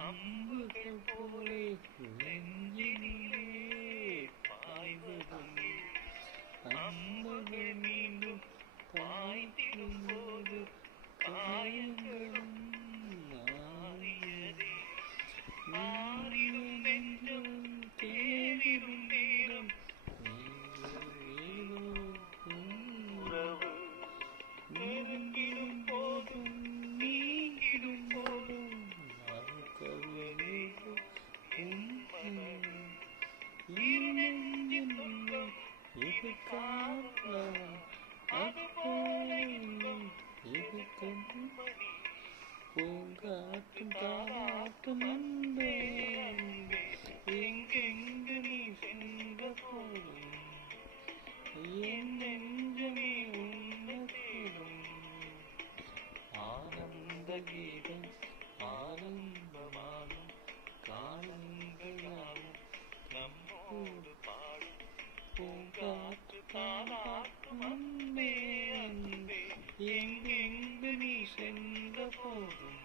அம்புகள் போலே நெஞ்சினிலே பாய்வதும் அம்புகள் மீண்டும் பாய்ந்திடும் போது காயங்களும் மாறியதே. மாறிடும் நெஞ்சம் தேறிடும் நேரம் உறவு நெருங்கிடும் போதும் நீங்கிடும் போதும் நெஞ்சின் துன்பம் இது காரணம் அது போல இன்னும் இது கண்மணி பூங்காற்றும் தாராட்டும் அன்பே எங்கெங்கு நீ சென்ற போதும் என் நெஞ்சமே உன்னதேனும் ஆனந்த கீதம் ஆனந்தமானும் காலங்கள் யாவும் நம்மோடு பாடும் பூங்காற்று தாராட்டும் அன்பே அன்பே எங்கெங்கு நீ சென்ற போதும்